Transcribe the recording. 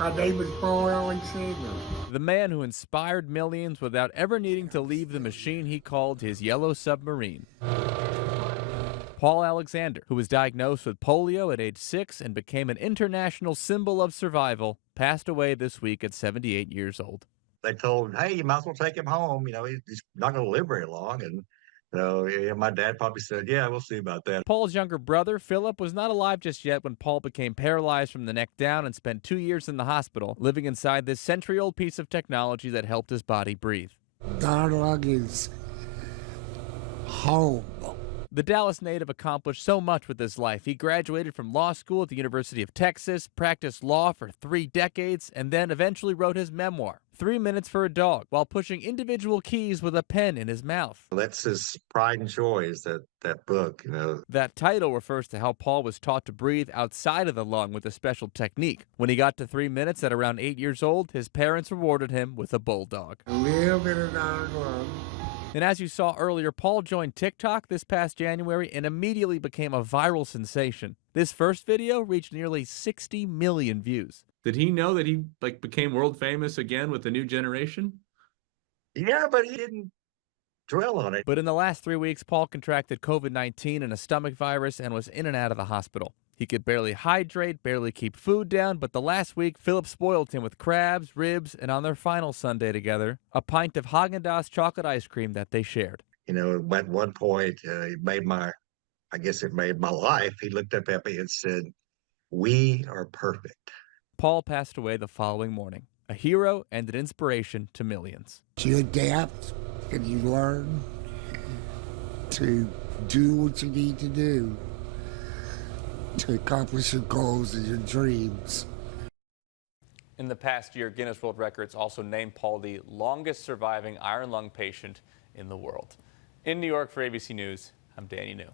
My name is Paul Alexander. The man who inspired millions without ever needing to leave the machine he called his yellow submarine. Paul Alexander, who was diagnosed with polio at age 6 and became an international symbol of survival, passed away this week at 78 years old. They told him, hey, you might as well take him home. He's not going to live very long. And yeah, my dad probably said, yeah, we'll see about that. Paul's younger brother, Philip, was not alive just yet when Paul became paralyzed from the neck down and spent 2 years in the hospital, living inside this century-old piece of technology that helped his body breathe. Dialogue is home. The Dallas native accomplished so much with his life. He graduated from law school at the University of Texas, practiced law for 3 decades, and then eventually wrote his memoir, 3 Minutes for a Dog, while pushing individual keys with a pen in his mouth. That's his pride and joy, is that book, That title refers to how Paul was taught to breathe outside of the lung with a special technique. When he got to 3 minutes at around 8 years old, his parents rewarded him with a bulldog. Live in an iron lung. And as you saw earlier, Paul joined TikTok this past January and immediately became a viral sensation. This first video reached nearly 60 million views. Did he know that he became world famous again with the new generation? Yeah, but he didn't dwell on it. But in the last 3 weeks, Paul contracted COVID-19 and a stomach virus and was in and out of the hospital. He could barely hydrate, barely keep food down, but the last week, Philip spoiled him with crabs, ribs, and on their final Sunday together, a pint of Haagen-Dazs chocolate ice cream that they shared. At one point, it made my life. He looked up at me and said, we are perfect. Paul passed away the following morning, a hero and an inspiration to millions. You adapt and you learn to do what you need to do to accomplish your goals and your dreams. In the past year, Guinness World Records also named Paul the longest surviving iron lung patient in the world. In New York for ABC News, I'm Danny New.